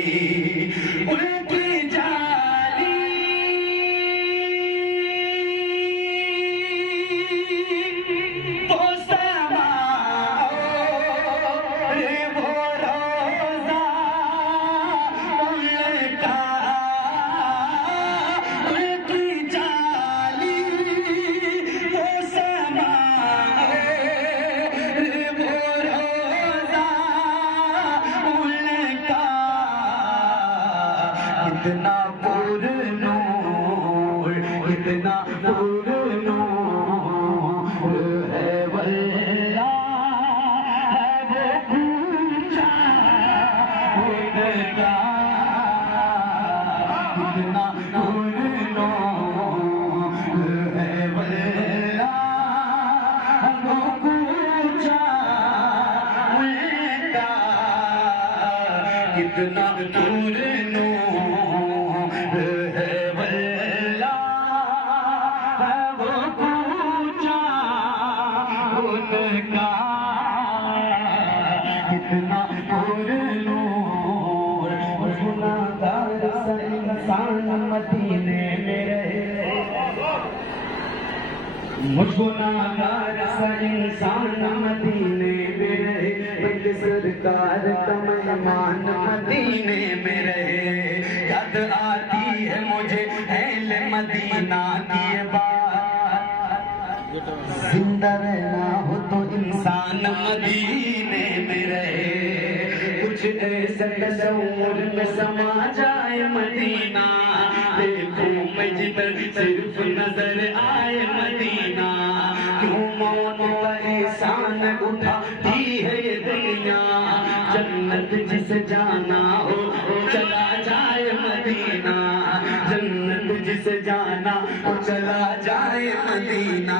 ان کی جالی وہ سما وہ روزہ ان کا ان کی جالی وہ سما وہ روزہ ان کا اتنا پر نور اتنا پر نور ہے واللہ ہے وہ پوچھا ان کا اتنا پر نور ہے واللہ ہے وہ پوچھا ان کا کتنا پر نور کتنا پر نور گناہگار سا انسان مدینے میں رہے مجھ گناہگار سا انسان مدینے میں رہے ایک سرکار کا مہمان مدینے میں رہے یاد آتی ہے مجھے اہل مدینہ کی بات زندہ رہنا ہو تو انسان مدینے میں رہے کچھ ایسا تصور میں سما جائے مدینہ دیکھوں میں جدھر صرف نظر آئے مدینہ کیوں موت کا احسان اٹھاتی ہے یہ دنیا جنت جس جانا ہو چلا جائے مدینہ جنت جس جانا ہو چلا جائے مدینہ